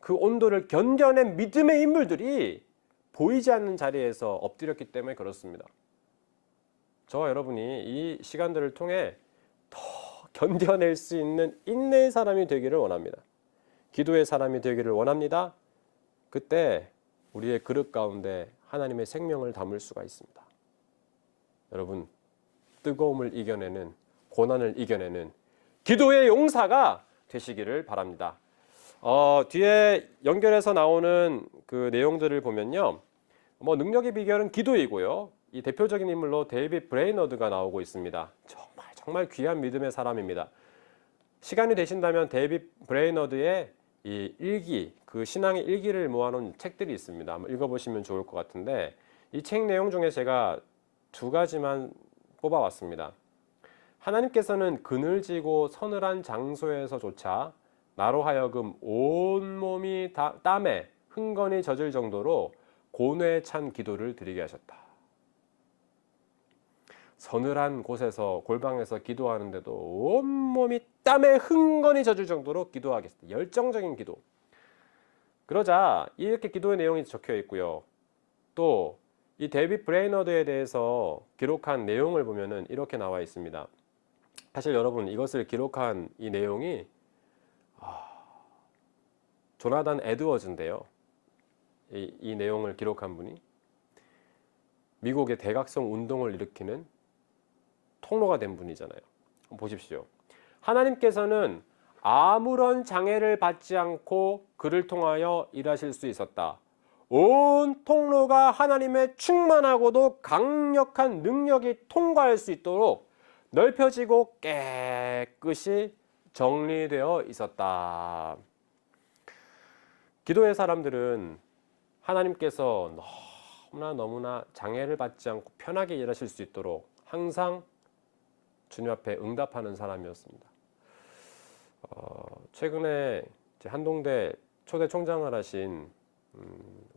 그 온도를 견뎌낸 믿음의 인물들이 보이지 않는 자리에서 엎드렸기 때문에 그렇습니다. 저와 여러분이 이 시간들을 통해 더 견뎌낼 수 있는 인내의 사람이 되기를 원합니다. 기도의 사람이 되기를 원합니다. 그때 우리의 그릇 가운데 하나님의 생명을 담을 수가 있습니다. 여러분, 뜨거움을 이겨내는, 고난을 이겨내는 기도의 용사가 되시기를 바랍니다. 뒤에 연결해서 나오는 그 내용들을 보면요, 뭐 능력의 비결은 기도이고요. 이 대표적인 인물로 데이빗 브레이너드가 나오고 있습니다. 정말 귀한 믿음의 사람입니다. 시간이 되신다면 데이빗 브레이너드의 이 일기, 그 신앙의 일기를 모아놓은 책들이 있습니다. 한번 읽어보시면 좋을 것 같은데, 이 책 내용 중에 제가 두 가지만 뽑아왔습니다. 하나님께서는 그늘지고 서늘한 장소에서조차 나로 하여금 온몸이 땀에 흥건히 젖을 정도로 고뇌에 찬 기도를 드리게 하셨다. 서늘한 곳에서 골방에서 기도하는데도 온몸이 땀에 흥건히 젖을 정도로 기도하겠다. 열정적인 기도. 그러자 이렇게 기도의 내용이 적혀 있고요. 또 이 데이빗 브레이너드에 대해서 기록한 내용을 보면은 이렇게 나와 있습니다. 사실 여러분, 이것을 기록한 이 내용이 조나단 에드워즈인데요. 이 내용을 기록한 분이 미국의 대각성 운동을 일으키는 통로가 된 분이잖아요. 한번 보십시오. 하나님께서는 아무런 장애를 받지 않고 그를 통하여 일하실 수 있었다. 온 통로가 하나님의 충만하고도 강력한 능력이 통과할 수 있도록 넓혀지고 깨끗이 정리되어 있었다. 기도의 사람들은 하나님께서 너무나 장애를 받지 않고 편하게 일하실 수 있도록 항상 주님 앞에 응답하는 사람이었습니다. 최근에 한동대 초대 총장을 하신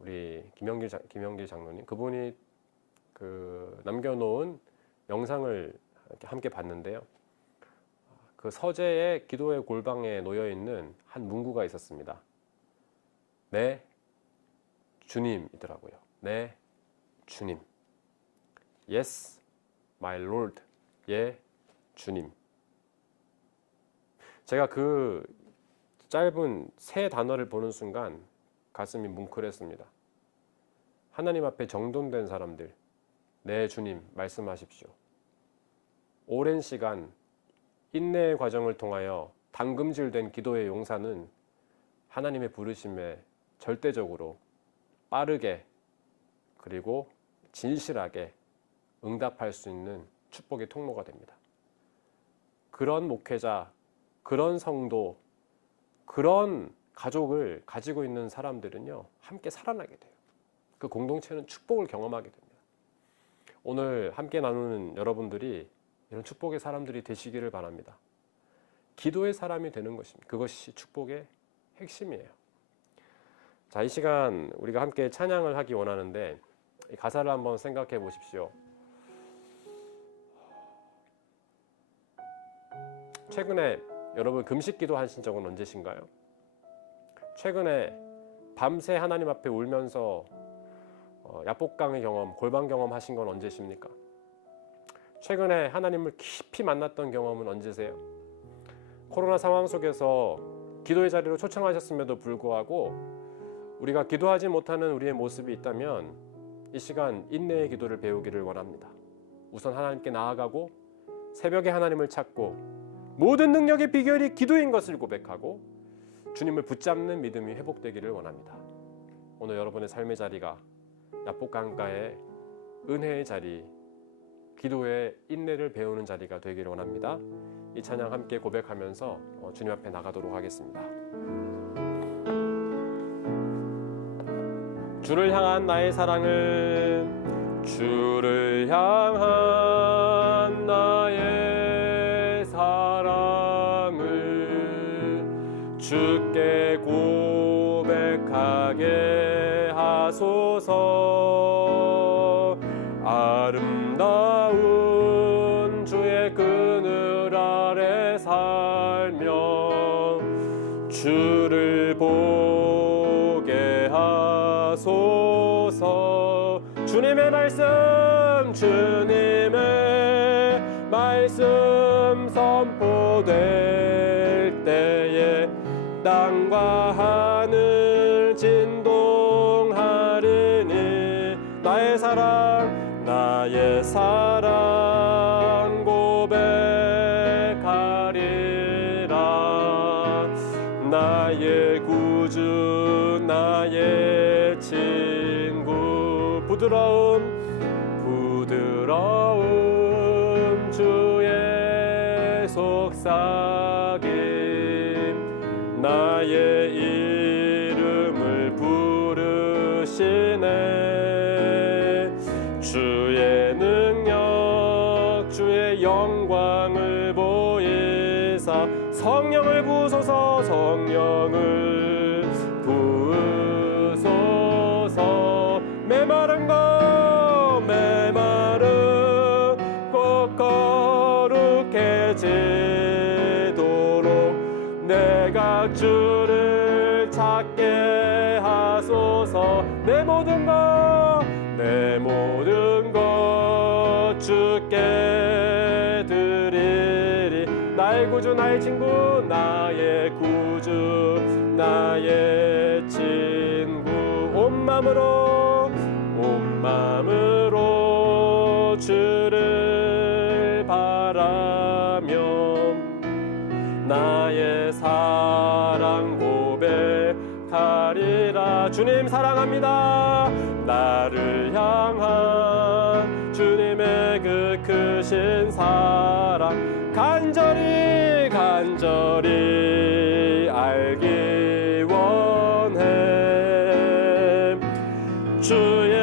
우리 김영길 장로님, 그분이 남겨놓은 영상을 함께 봤는데요. 그 서재의 기도의 골방에 놓여 있는 한 문구가 있었습니다. 네, 주님이더라고요. 네, 주님. Yes, my Lord. 예, 주님. 제가 그 짧은 세 단어를 보는 순간 가슴이 뭉클했습니다. 하나님 앞에 정돈된 사람들, 네, 주님, 말씀하십시오. 오랜 시간 인내의 과정을 통하여 담금질된 기도의 용사는 하나님의 부르심에 절대적으로 빠르게 그리고 진실하게 응답할 수 있는 축복의 통로가 됩니다. 그런 목회자, 그런 성도, 그런 가족을 가지고 있는 사람들은요, 함께 살아나게 돼요. 그 공동체는 축복을 경험하게 됩니다. 오늘 함께 나누는 여러분들이 이런 축복의 사람들이 되시기를 바랍니다. 기도의 사람이 되는 것입니다. 그것이 축복의 핵심이에요. 자, 이 시간 우리가 함께 찬양을 하기 원하는데 이 가사를 한번 생각해 보십시오. 최근에 여러분 금식 기도 하신 적은 언제신가요? 최근에 밤새 하나님 앞에 울면서 야복강의 경험, 골방 경험 하신 건 언제십니까? 최근에 하나님을 깊이 만났던 경험은 언제세요? 코로나 상황 속에서 기도의 자리로 초청하셨음에도 불구하고 우리가 기도하지 못하는 우리의 모습이 있다면 이 시간 인내의 기도를 배우기를 원합니다. 우선 하나님께 나아가고 새벽에 하나님을 찾고 모든 능력의 비결이 기도인 것을 고백하고 주님을 붙잡는 믿음이 회복되기를 원합니다. 오늘 여러분의 삶의 자리가 야복강가의 은혜의 자리, 기도의 인내를 배우는 자리가 되기를 원합니다. 이 찬양 함께 고백하면서 주님 앞에 나가도록 하겠습니다. 주를 향한 나의 사랑은, 주를 향한 나의 사랑을 주께 고백하게 하소서. 아름다운 주의 그늘 아래 살며 주를 보게 하소서. 주님의 말씀, 주님의 말씀 선포될 때에 땅과 하늘 진동하리니 나의 사랑, 나의 사랑 나의 구주 나의 친구 부드러움 주의 속삭임 나의 이름을 부르시네 주의 능력 주의 영광을 보이사 성령을 부으소서 성령을 부으소서 메마른 것 거룩해지도록 내가 주를 찾게 하소서 내 모든 것 주께 드리리 나의 구주 나의 친구 나의 구주 나의 친구 온 마음으로 주를 바라며 나의 사랑 고백하리라 주님 사랑합니다 나를 향한 주님의 그 크신 사랑 간절히 알기 원해 주의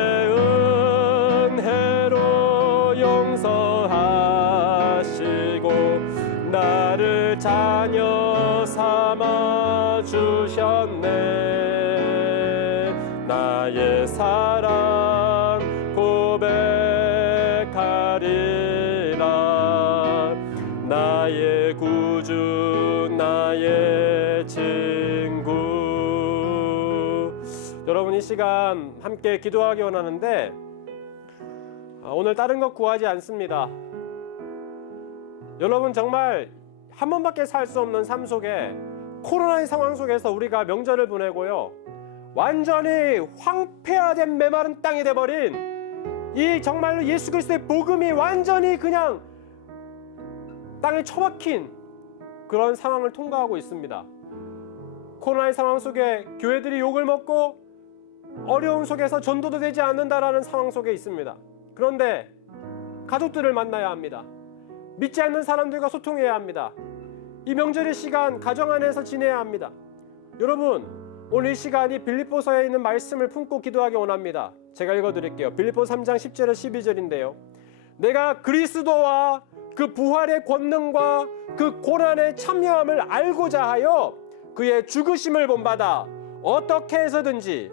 은혜로 용서하시고 나를 자녀 삼아 주셨네 나의 사랑 고백하리라 나의 구주 나의 친구 여러분 이 시간 함께 기도하기 원하는데 오늘 다른 것 구하지 않습니다. 여러분 정말 한 번밖에 살 수 없는 삶 속에 코로나의 상황 속에서 우리가 명절을 보내고요 완전히 황폐화된 메마른 땅이 돼버린 이 정말로 예수 그리스도의 복음이 완전히 그냥 땅에 처박힌 그런 상황을 통과하고 있습니다. 코로나의 상황 속에 교회들이 욕을 먹고 어려움 속에서 전도도 되지 않는다라는 상황 속에 있습니다. 그런데 가족들을 만나야 합니다. 믿지 않는 사람들과 소통해야 합니다. 이 명절의 시간 가정 안에서 지내야 합니다. 여러분 오늘 이 시간이 빌립보서에 있는 말씀을 품고 기도하기 원합니다. 제가 읽어드릴게요. 빌립보 3장 10절에 12절인데요 내가 그리스도와 그 부활의 권능과 그 고난의 참여함을 알고자 하여 그의 죽으심을 본받아 어떻게 해서든지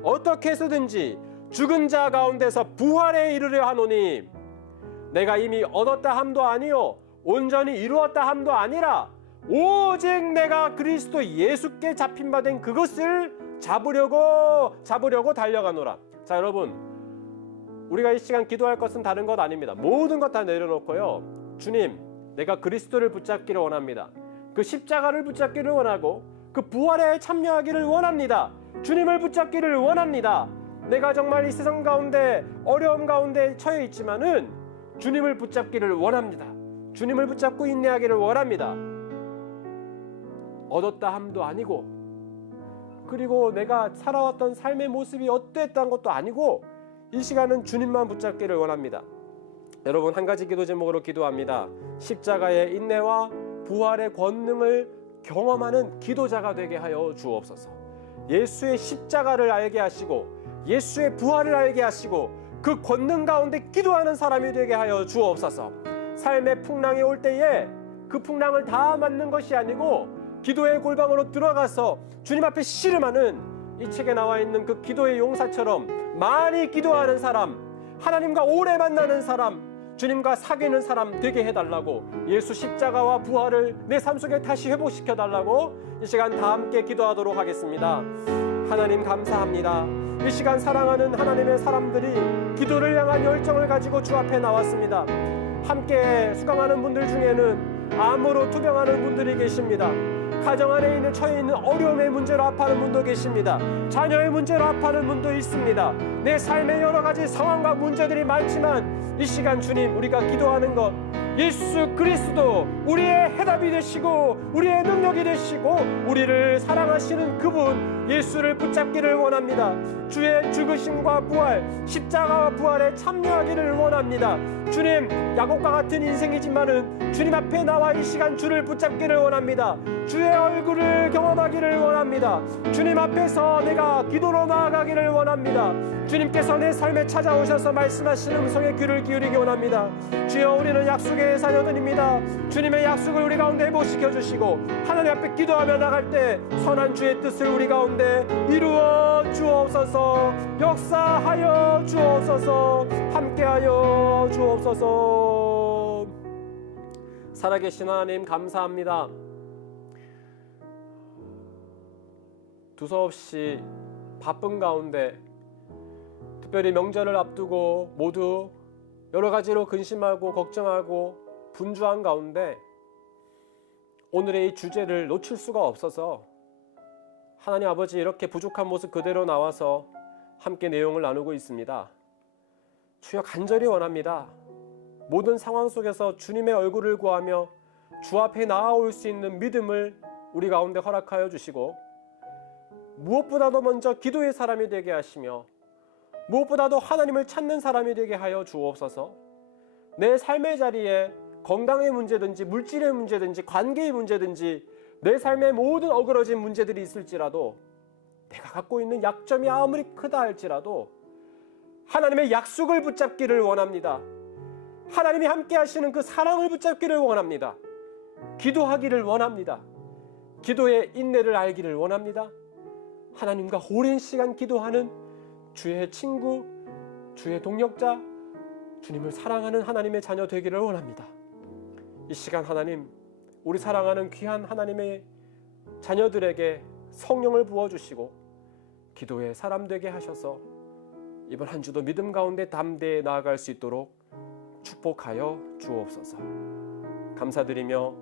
죽은 자 가운데서 부활에 이르려 하노니 내가 이미 얻었다 함도 아니요 온전히 이루었다 함도 아니라 오직 내가 그리스도 예수께 잡힌 바 된 그것을 잡으려고 달려가노라. 자 여러분 우리가 이 시간 기도할 것은 다른 것 아닙니다. 모든 것 다 내려놓고요 주님 내가 그리스도를 붙잡기를 원합니다. 그 십자가를 붙잡기를 원하고 그 부활에 참여하기를 원합니다. 주님을 붙잡기를 원합니다. 내가 정말 이 세상 가운데 어려움 가운데 처해 있지만은 주님을 붙잡기를 원합니다. 주님을 붙잡고 인내하기를 원합니다. 얻었다 함도 아니고 그리고 내가 살아왔던 삶의 모습이 어땠다는 것도 아니고 이 시간은 주님만 붙잡기를 원합니다. 여러분 한 가지 기도 제목으로 기도합니다. 십자가의 인내와 부활의 권능을 경험하는 기도자가 되게 하여 주옵소서. 예수의 십자가를 알게 하시고 예수의 부활을 알게 하시고 그 권능 가운데 기도하는 사람이 되게 하여 주옵소서. 삶의 풍랑이 올 때에 그 풍랑을 다 맞는 것이 아니고 기도의 골방으로 들어가서 주님 앞에 씨름하는 이 책에 나와 있는 그 기도의 용사처럼 많이 기도하는 사람, 하나님과 오래 만나는 사람, 주님과 사귀는 사람 되게 해달라고, 예수 십자가와 부활을 내 삶 속에 다시 회복시켜달라고 이 시간 다 함께 기도하도록 하겠습니다. 하나님 감사합니다. 이 시간 사랑하는 하나님의 사람들이 기도를 향한 열정을 가지고 주 앞에 나왔습니다. 함께 수강하는 분들 중에는 암으로 투병하는 분들이 계십니다. 가정 안에 있는 처해 있는 어려움의 문제로 아파하는 분도 계십니다. 자녀의 문제로 아파하는 분도 있습니다. 내 삶의 여러 가지 상황과 문제들이 많지만 이 시간 주님 우리가 기도하는 것 예수 그리스도 우리의 해답이 되시고 우리의 능력이 되시고 우리를 사랑하시는 그분 예수를 붙잡기를 원합니다. 주의 죽으심과 부활, 십자가와 부활에 참여하기를 원합니다. 주님, 야곱과 같은 인생이지만은 주님 앞에 나와 이 시간 주를 붙잡기를 원합니다. 주의 얼굴을 경험하기를 원합니다. 주님 앞에서 내가 기도로 나아가기를 원합니다. 주님께서 내 삶에 찾아오셔서 말씀하시는 음성에 귀를 기울이기 원합니다. 주여, 우리는 약속의 자녀들입니다. 주님의 약속을 우리 가운데 회복시켜 주시고 하나님 앞에 기도하며 나갈 때 선한 주의 뜻을 우리 가운데 이루어 주옵소서. 역사하여 주옵소서. 함께하여 주옵소서. 살아계신 하나님, 감사합니다. 두서없이 바쁜 가운데, 특별히 명절을 앞두고 모두 여러 가지로 근심하고 걱정하고 분주한 가운데 오늘의 이 주제를 놓칠 수가 없어서 하나님 아버지, 이렇게 부족한 모습 그대로 나와서 함께 내용을 나누고 있습니다. 주여, 간절히 원합니다. 모든 상황 속에서 주님의 얼굴을 구하며 주 앞에 나아올 수 있는 믿음을 우리 가운데 허락하여 주시고, 무엇보다도 먼저 기도의 사람이 되게 하시며 무엇보다도 하나님을 찾는 사람이 되게 하여 주옵소서. 내 삶의 자리에 건강의 문제든지 물질의 문제든지 관계의 문제든지 내 삶의 모든 어그러진 문제들이 있을지라도, 내가 갖고 있는 약점이 아무리 크다 할지라도 하나님의 약속을 붙잡기를 원합니다. 하나님이 함께 하시는 그 사랑을 붙잡기를 원합니다. 기도하기를 원합니다. 기도의 인내를 알기를 원합니다. 하나님과 오랜 시간 기도하는 주의 친구, 주의 동역자, 주님을 사랑하는 하나님의 자녀 되기를 원합니다. 이 시간 하나님, 우리 사랑하는 귀한 하나님의 자녀들에게 성령을 부어주시고 기도의 사람 되게 하셔서 이번 한 주도 믿음 가운데 담대히 나아갈 수 있도록 축복하여 주옵소서. 감사드리며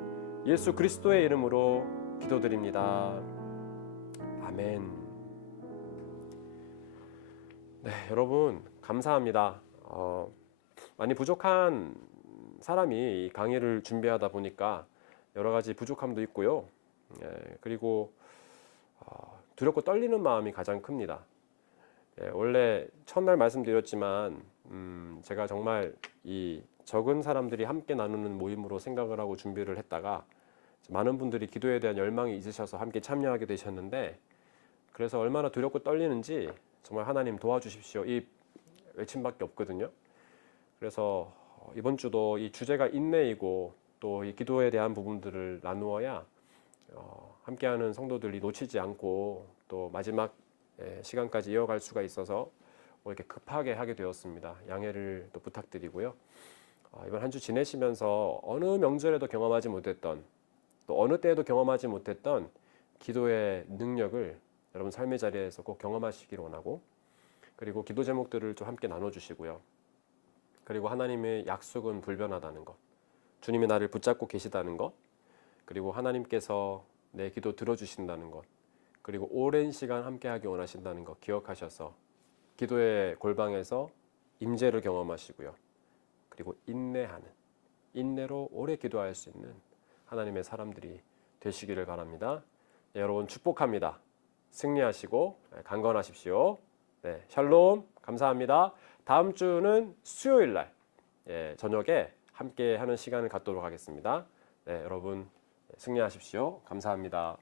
예수 그리스도의 이름으로 기도드립니다. 아멘. 네, 여러분 감사합니다. 많이 부족한 사람이 이 강의를 준비하다 보니까 여러 가지 부족함도 있고요. 그리고 두렵고 떨리는 마음이 가장 큽니다. 원래 첫날 말씀드렸지만 제가 정말 이 적은 사람들이 함께 나누는 모임으로 생각을 하고 준비를 했다가 많은 분들이 기도에 대한 열망이 있으셔서 함께 참여하게 되셨는데, 그래서 얼마나 두렵고 떨리는지 정말 하나님 도와주십시오, 이 외침밖에 없거든요. 그래서 이번 주도 이 주제가 인내이고 또 이 기도에 대한 부분들을 나누어야 함께하는 성도들이 놓치지 않고 또 마지막 시간까지 이어갈 수가 있어서 이렇게 급하게 하게 되었습니다. 양해를 또 부탁드리고요. 이번 한 주 지내시면서 어느 명절에도 경험하지 못했던, 또 어느 때에도 경험하지 못했던 기도의 능력을 여러분 삶의 자리에서 꼭 경험하시기를 원하고, 그리고 기도 제목들을 좀 함께 나눠주시고요. 그리고 하나님의 약속은 불변하다는 것, 주님이 나를 붙잡고 계시다는 것, 그리고 하나님께서 내 기도 들어주신다는 것, 그리고 오랜 시간 함께하기 원하신다는 것 기억하셔서 기도의 골방에서 임재를 경험하시고요. 그리고 인내로 오래 기도할 수 있는 하나님의 사람들이 되시기를 바랍니다. 네, 여러분 축복합니다. 승리하시고 강건하십시오. 네, 샬롬, 감사합니다. 다음 주는 수요일 날 저녁에 함께 하는 시간을 갖도록 하겠습니다. 네, 여러분 승리하십시오. 감사합니다.